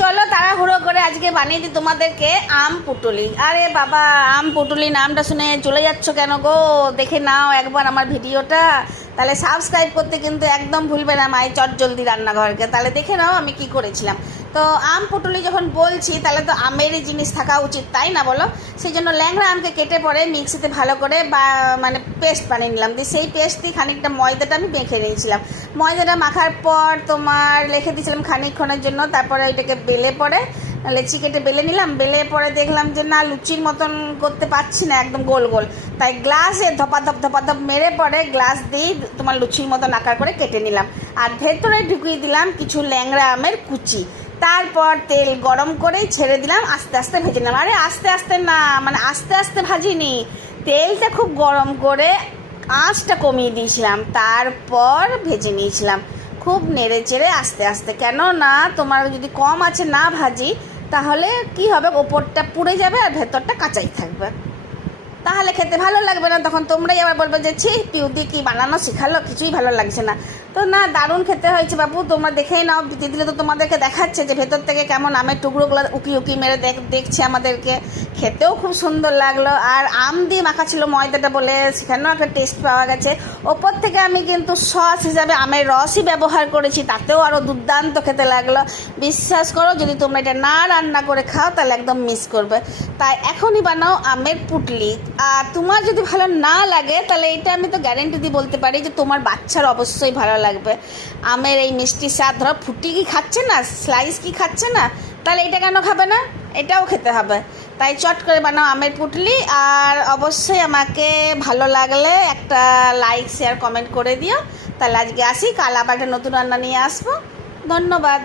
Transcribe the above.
চলো তাড়াহুড়ো করে আজকে বানিয়ে দিই তোমাদেরকে আম পুটুলি। আরে বাবা, আম পুটুলি নামটা শুনে চলে যাচ্ছ কেন গো? দেখে নাও একবার আমার ভিডিওটা, তাহলে সাবস্ক্রাইব করতে কিন্তু একদম ভুলবে না মাই চটজলদি রান্নাঘরকে। তাহলে দেখে নাও আমি কি করেছিলাম। তো আম পুটুলি যখন বলছি তাহলে তো আমেরই জিনিস থাকা উচিত, তাই না বলো? সেই জন্য ল্যাংড়া আমকে কেটে পরে মিক্সিতে ভালো করে মানে পেস্ট বানিয়ে নিলাম। দিয়ে সেই পেস্ট দিয়ে খানিকটা ময়দাটা আমি মেখে নিয়েছিলাম। ময়দাটা মাখার পর তোমার রেখে দিয়েছিলাম খানিকক্ষণের জন্য। তারপরে ওইটাকে বেলে পরে লেচি কেটে বেলে নিলাম। বেলে পরে দেখলাম যে না, লুচির মতন করতে পারছি না, একদম গোল গোল। তাই গ্লাসে ধপাধপ মেরে পরে গ্লাস দিয়ে তোমার লুচির মতন আকার করে কেটে নিলাম। আর ভেতরে ঢুকিয়ে দিলাম কিছু ল্যাংড়া আমের কুচি। তারপর তেল গরম করেই ছেড়ে দিলাম, আস্তে আস্তে ভেজে নিলাম। আরে আস্তে আস্তে না, মানে আস্তে আস্তে ভাজিনি, তেলটা খুব গরম করে আঁচটা কমিয়ে দিয়েছিলাম, তারপর ভেজে নিয়েছিলাম খুব নেড়ে চেড়ে আস্তে আস্তে। কেন না তোমার যদি কম আছে না ভাজি, তাহলে কি হবে, ওপরটা পুড়ে যাবে আর ভেতরটা কাঁচাই থাকবে, তাহলে খেতে ভালো লাগবে না। তখন তোমরাই আবার বলবে যে ছি পিউদি কি বানানো শেখালো, কিছুই ভালো লাগছে না। তো না, দারুণ খেতে হয়েছে বাবু, তোমরা দেখেই নাও। দিদিলে তো তোমাদেরকে দেখাচ্ছে যে ভেতর থেকে কেমন আমের টুকরোগুলো উকি উকি মেরে দেখছে আমাদেরকে। খেতেও খুব সুন্দর লাগলো। আর আম দিয়ে মাখা ছিল ময়দাটা বলে সেখানেও একটা টেস্ট পাওয়া গেছে। ওপর থেকে আমি কিন্তু সস হিসাবে আমের রসই ব্যবহার করেছি, তাতেও আরও দুর্দান্ত খেতে লাগলো। বিশ্বাস করো, যদি তোমরা এটা না রান্না করে খাও তাহলে একদম মিস করবে। তাই এখনই বানাও আমের পুটলি। আর তোমার যদি ভালো না লাগে তাহলে এটা আমি তো গ্যারেন্টি দিয়ে বলতে পারি যে তোমার বাচ্চার অবশ্যই ভালো লাগবে। আমের এই মিষ্টি স্বাদ, ধরো ফুটি কি খাচ্ছে না, স্লাইস কি খাচ্ছে না, তাহলে এটা কেন খাবে না, এটাও খেতে হবে। তাই চট করে বানাও আমের পুটলি। আর অবশ্যই আমাকে ভালো লাগলে একটা লাইক শেয়ার কমেন্ট করে দিও। তাহলে আজকে আসি, কাল আবার একটা নতুন রান্না নিয়ে আসবো। ধন্যবাদ।